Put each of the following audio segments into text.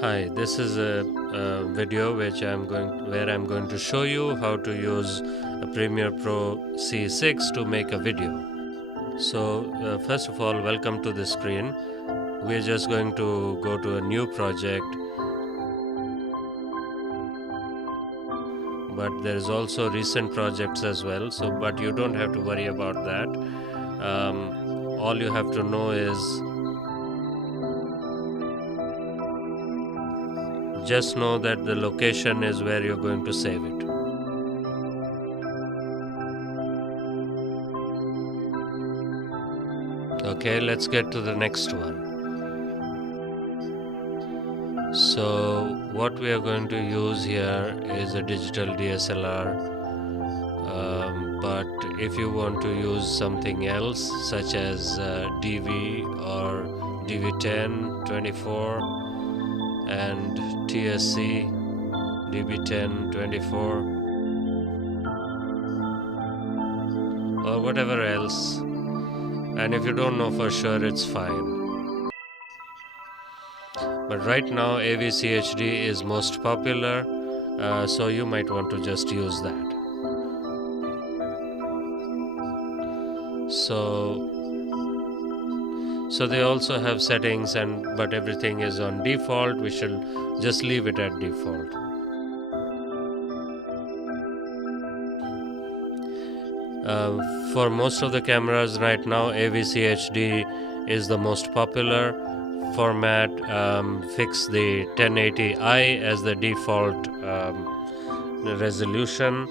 Hi, this is a video where I'm going to show you how to use a Premiere Pro C6 to make a video. So first of all, welcome to the screen. We're just going to go to a new project, but there is also recent projects as well. But you don't have to worry about that. All you have to know is just know that the location is where you're going to save it. Okay, let's get to the next one. So what we are going to use here is a digital DSLR, but if you want to use something else such as DV or DV10 24 and TSC DV10 24 or whatever else, and if you don't know for sure, it's fine. But right now AVCHD is most popular, so you might want to just use that. So they also have settings, but everything is on default. We should just leave it at default. For most of the cameras right now, AVCHD is the most popular format. Fix the 1080i as the default resolution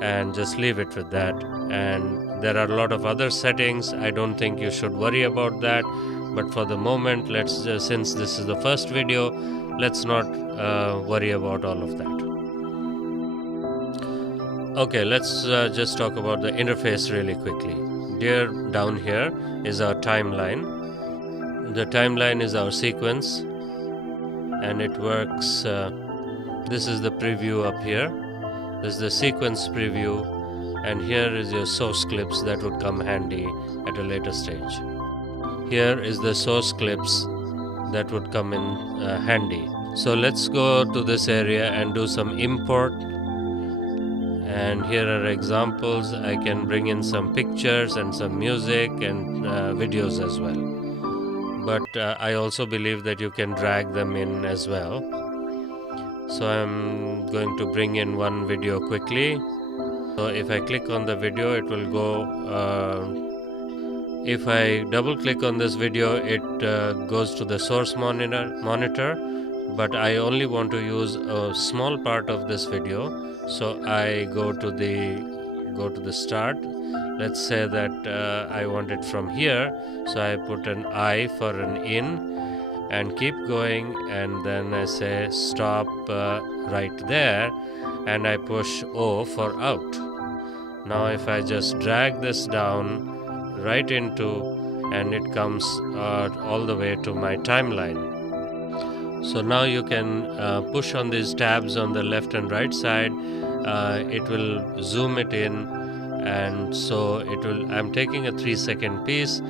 and just leave it with that. And there are a lot of other settings. I don't think you should worry about that, but for the moment, since this is the first video, let's not worry about all of that. Okay, let's just talk about the interface really quickly. Down here is our timeline. The timeline is our sequence, and it works. This is the preview up here. This is the sequence preview, and here is your source clips that would come handy at a later stage. Here is the source clips that would come in handy. So let's go to this area and do some import. And here are examples. I can bring in some pictures and some music and videos as well. But I also believe that you can drag them in as well. So I'm going to bring in one video quickly. So if I click on the video, it will go. If I double click on this video, it goes to the source monitor. But I only want to use a small part of this video. So I go to the start. Let's say that I want it from here, so I put an I for an in and keep going, and then I say stop right there, and I push O for out. Now if I just drag this down right into, and it comes all the way to my timeline. So now you can push on these tabs on the left and right side. It will zoom it in, and so I'm taking a 3-second piece.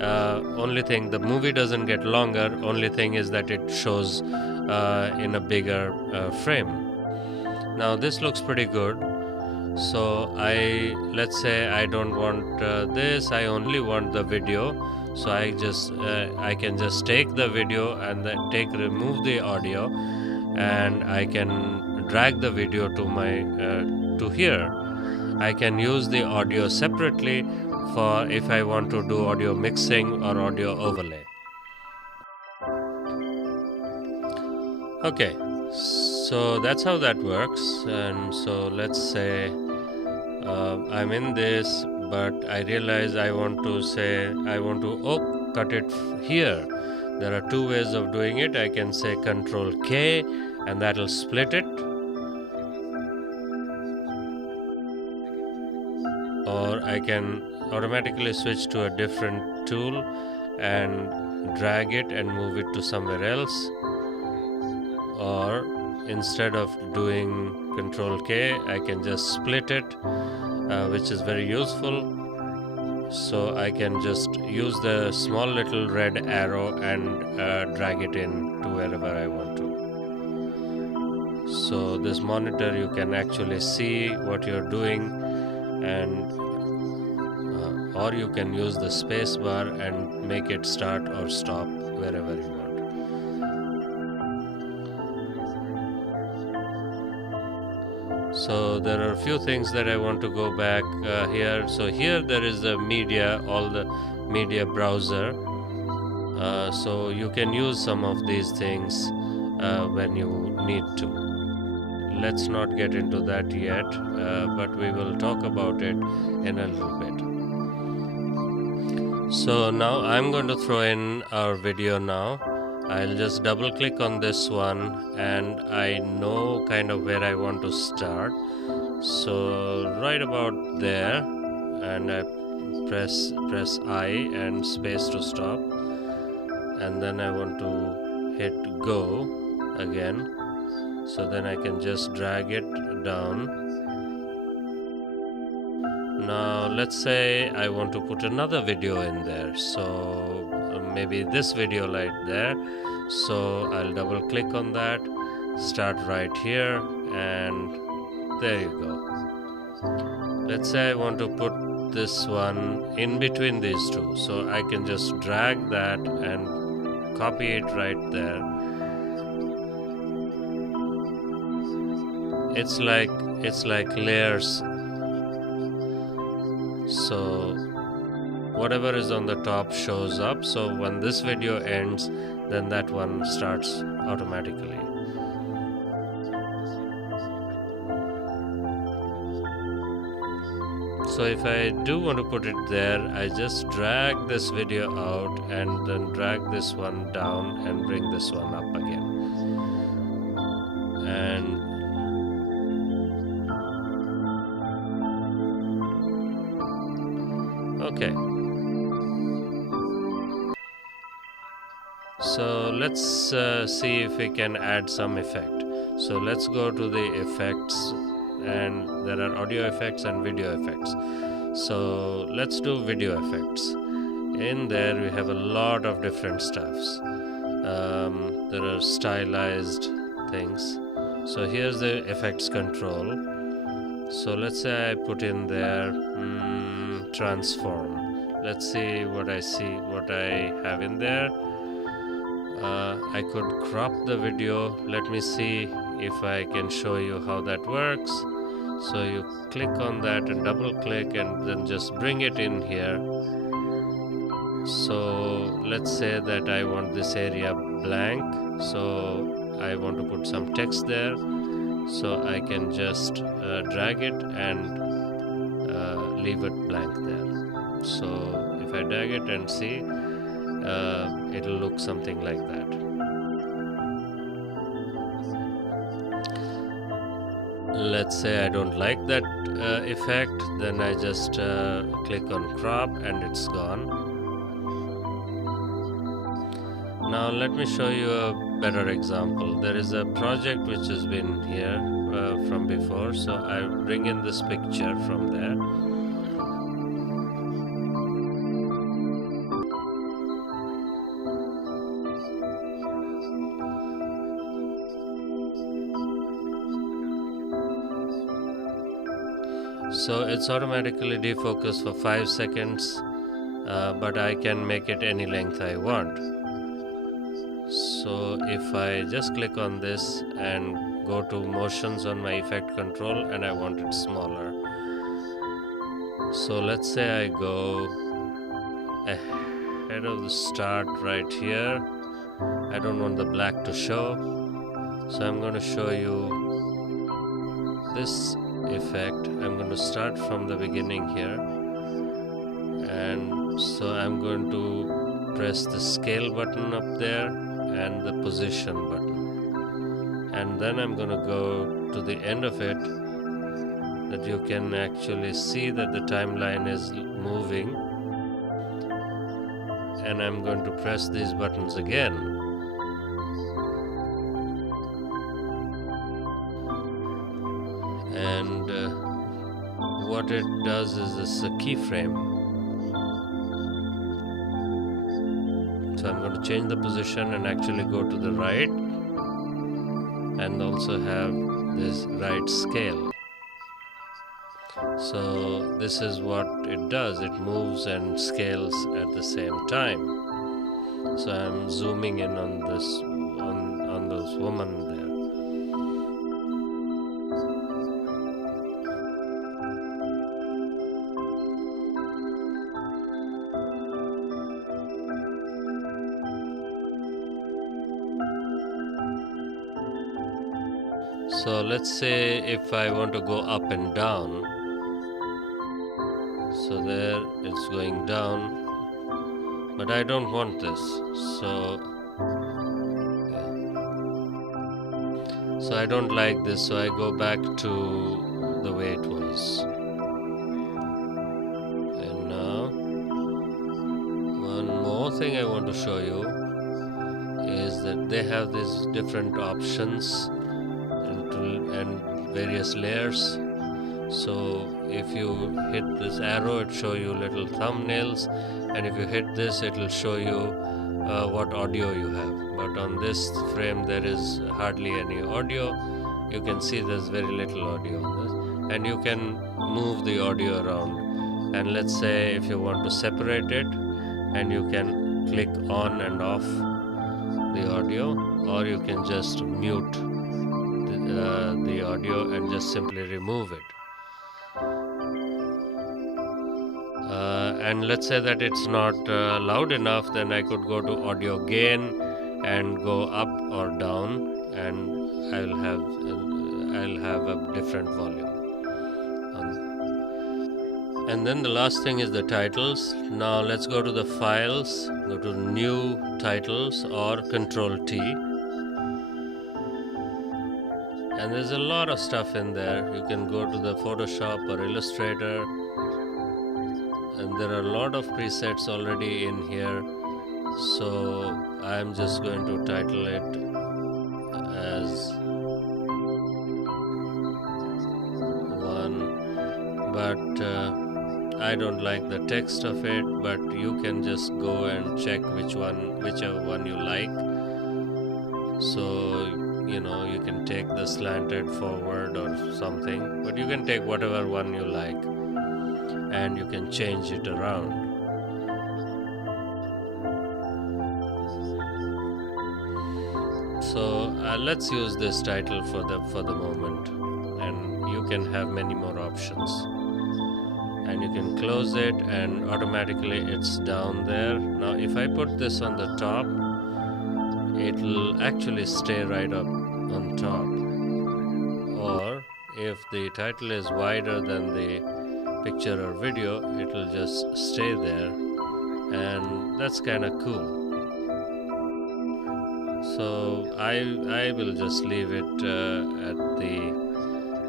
Only thing, the movie doesn't get longer. Only thing is that it shows in a bigger frame. Now this looks pretty good. So let's say I don't want this. I only want the video. So I can just take the video and then remove the audio, and I can drag the video to here. I can use the audio separately for if I want to do audio mixing or audio overlay. Okay, so that's how that works. And so let's say I'm in this, but I realize I want to cut it here. There are two ways of doing it. I can say Control K, and that'll split it. Or I can automatically switch to a different tool and drag it and move it to somewhere else. Or instead of doing Control K, I can just split it, which is very useful. So I can just use the small little red arrow and drag it in to wherever I want to. So this monitor, you can actually see what you're doing, and or you can use the space bar and make it start or stop wherever you want. So there are a few things that I want to go back here. So here there is the media, all the media browser. So you can use some of these things when you need to. Let's not get into that yet, but we will talk about it in a little bit. So now I'm going to throw in our video now. I'll just double click on this one, and I know kind of where I want to start. So right about there, and I press I and space to stop, and then I want to hit go again. So then I can just drag it down. Now let's say I want to put another video in there, so maybe this video right there. So I'll double click on that, start right here, and there you go. Let's say I want to put this one in between these two, so I can just drag that and copy it right there. It's like layers. So whatever is on the top shows up, so when this video ends, then that one starts automatically. So if I do want to put it there, I just drag this video out and then drag this one down and bring this one up again. And okay. So let's see if we can add some effect. So let's go to the effects, and there are audio effects and video effects. So let's do video effects. In there we have a lot of different stuffs. There are stylized things. So here's the effects control. So let's say I put in there transform. Let's see what I have in there. I could crop the video. Let me see if I can show you how that works. So you click on that and double click and then just bring it in here. So let's say that I want this area blank, so I want to put some text there, so I can just drag it and leave it blank there. So if I drag it and see, it'll look something like that. Let's say I don't like that effect, then I just click on crop and it's gone. Now let me show you a better example. There is a project which has been here from before, so I bring in this picture from there. So it's automatically defocused for 5 seconds, but I can make it any length I want. So if I just click on this and go to motions on my effect control, and I want it smaller. So let's say I go ahead of the start right here. I don't want the black to show, so I'm going to show you this effect. I'm going to start from the beginning here, and so I'm going to press the scale button up there and the position button, and then I'm going to go to the end of it, that you can actually see that the timeline is moving, and I'm going to press these buttons again. And what it does is it's a keyframe. So I'm going to change the position and actually go to the right. and also have this right scale. So this is what it does. It moves and scales at the same time. So I'm zooming in on this on this woman there. So let's say if I want to go up and down, so there it's going down, but I don't want this, so I don't like this, so I go back to the way it was. And now one more thing I want to show you is that they have these different options and various layers. So if you hit this arrow, it show you little thumbnails, and if you hit this, it will show you what audio you have. But on this frame there is hardly any audio. You can see there's very little audio on this, and you can move the audio around. And let's say if you want to separate it, and you can click on and off the audio, or you can just mute the audio and just simply remove it. And let's say that it's not loud enough, then I could go to audio gain and go up or down, and I'll have a different volume. And then the last thing is the titles. Now let's go to the files, go to new titles or Control T. And there's a lot of stuff in there. You can go to the Photoshop or Illustrator, and there are a lot of presets already in here. So I'm just going to title it as one, but I don't like the text of it, but you can just go and check whichever one you like. So you can take the slanted forward or something, but you can take whatever one you like, and you can change it around. So let's use this title for the moment, and you can have many more options. And you can close it, and automatically it's down there. Now if I put this on the top, it will actually stay right up on top. Or if the title is wider than the picture or video, it will just stay there, and that's kind of cool. So I will just leave it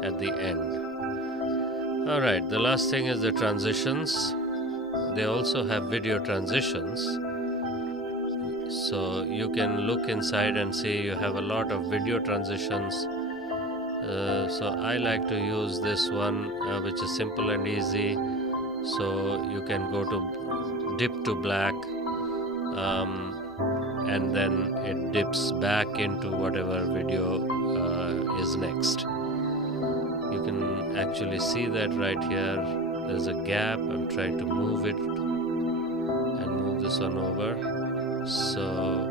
at the end. Alright, the last thing is the transitions. They also have video transitions. So you can look inside and see you have a lot of video transitions. So I like to use this one, which is simple and easy. So you can go to dip to black, and then it dips back into whatever video is next. You can actually see that right here. There's a gap. I'm trying to move it and move this one over. So,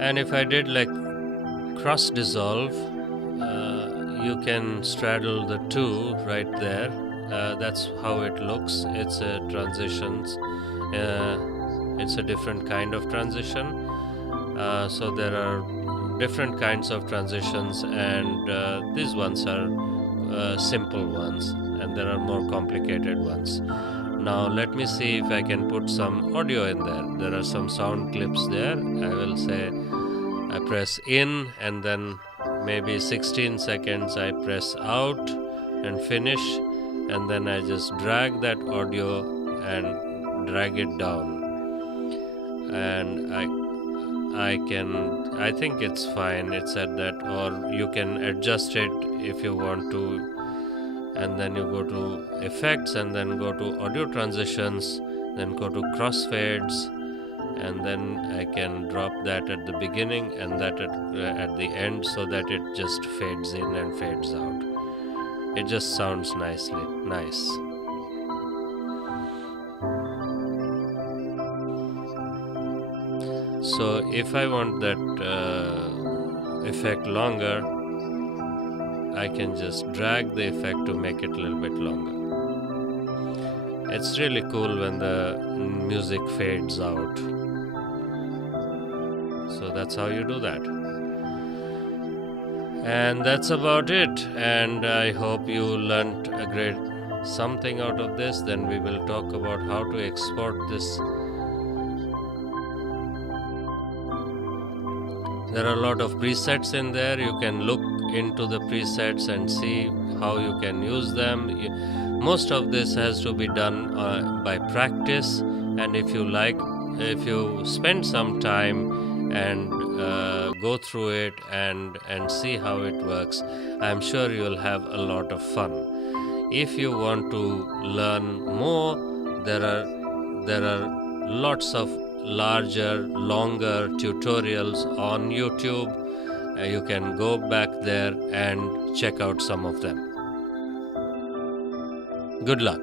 and if I did like cross dissolve, you can straddle the two right there. That's how it looks. It's a transitions. It's a different kind of transition. So there are different kinds of transitions, and these ones are simple ones, and there are more complicated ones. Now let me see if I can put some audio in there. There are some sound clips there. I will say I press in, and then maybe 16 seconds I press out and finish, and then I just drag that audio and drag it down, and I think it's fine. It's at that, or you can adjust it if you want to. And then you go to effects, and then go to audio transitions, then go to crossfades, and then I can drop that at the beginning and that at the end, so that it just fades in and fades out. It just sounds nice. So if I want that effect longer, I can just drag the effect to make it a little bit longer. It's really cool when the music fades out. So that's how you do that. And that's about it. And I hope you learned a great something out of this. Then we will talk about how to export this. There are a lot of presets in there. You can look into the presets and see how you can use them. Most of this has to be done by practice, and if you spend some time and go through it and see how it works, I'm sure you'll have a lot of fun. If you want to learn more, there are lots of larger, longer tutorials on YouTube. You can go back there and check out some of them. Good luck.